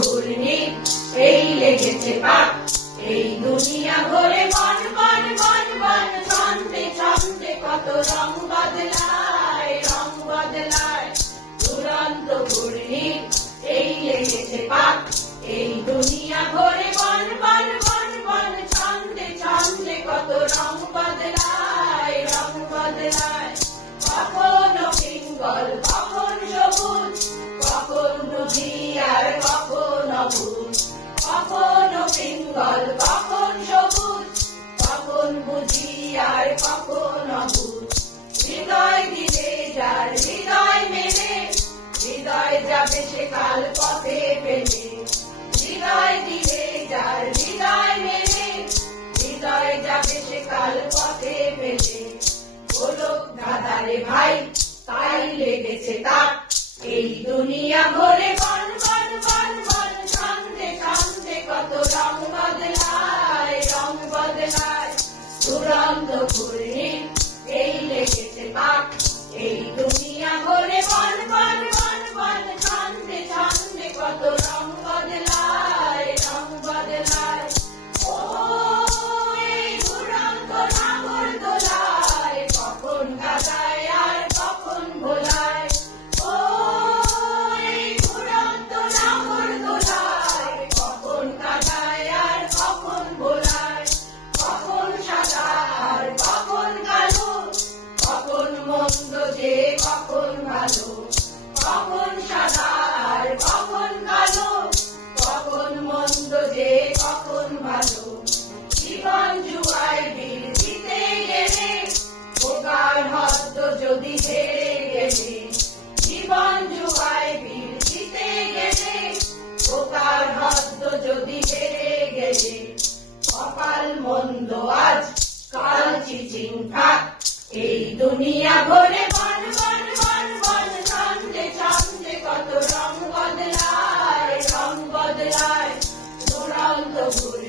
ঘূর্ণি এই লেগেছে পাক এই দুনিয়া ঘোরে বন বন বন বন ছন্দে ছন্দে কত রং বদলায় দুরন্ত ঘূর্ণি এই লেগেছে পাক এই দুনিয়া ঘোরে বন বন বন বন ছন্দে ছন্দে কত রং বদলায় কখনো পিঙ্গল কখন সবুজ কখন বুঝি আর কখন অবুঝ কখনো পিঙ্গল কখন সবুজ কখন বুঝি আর কখন অবুঝ হৃদয় দিলে যার হৃদয় মেলে হৃদয় যাবে সে কাল পথে পেলে হৃদয় দিলে যার হৃদয় মেলে হৃদয় যাবে সে কাল পথে পেলে গোলক দাদারে ভাই তাই লেগেছে তাক এই দুনিয়া ঘোরে বন বন বন বন ছন্দে ছন্দে কত রং বদলায় দুরন্ত ঘূর্ণি এই লেগেছে তাক এই দুনিয়া ঘোরে বন বন বন বন ছন্দে ছন্দে কত রং বদলায় ও এই দুরন্ত নাগর দোলায় কখন গাদায় আর কখন ভোলায় ও এই দুরন্ত নাগর দোলায় কখন গাদায় আর কখন ভোলায় কখন সাদা আর কখন কালো কখন মন্দ যে কখন ভালো কখন সাদা আর কখন কালো কখন মন্দ যে কখন ভালো জীবন জুয়ায় বীর জিতে গেলে বোকার হদ্দ যদি হেরে গেলে জীবন জুয়ায় বীর জিতে গেলে বোকার হদ্দ যদি হেরে গেলে কপাল মন্দ আজ কাল চিচিং থাক এই দুনিয়া ঘোরে বন বন বন বন ছন্দে ছন্দে কত রং বদলায় দুরন্ত ঘূর্ণি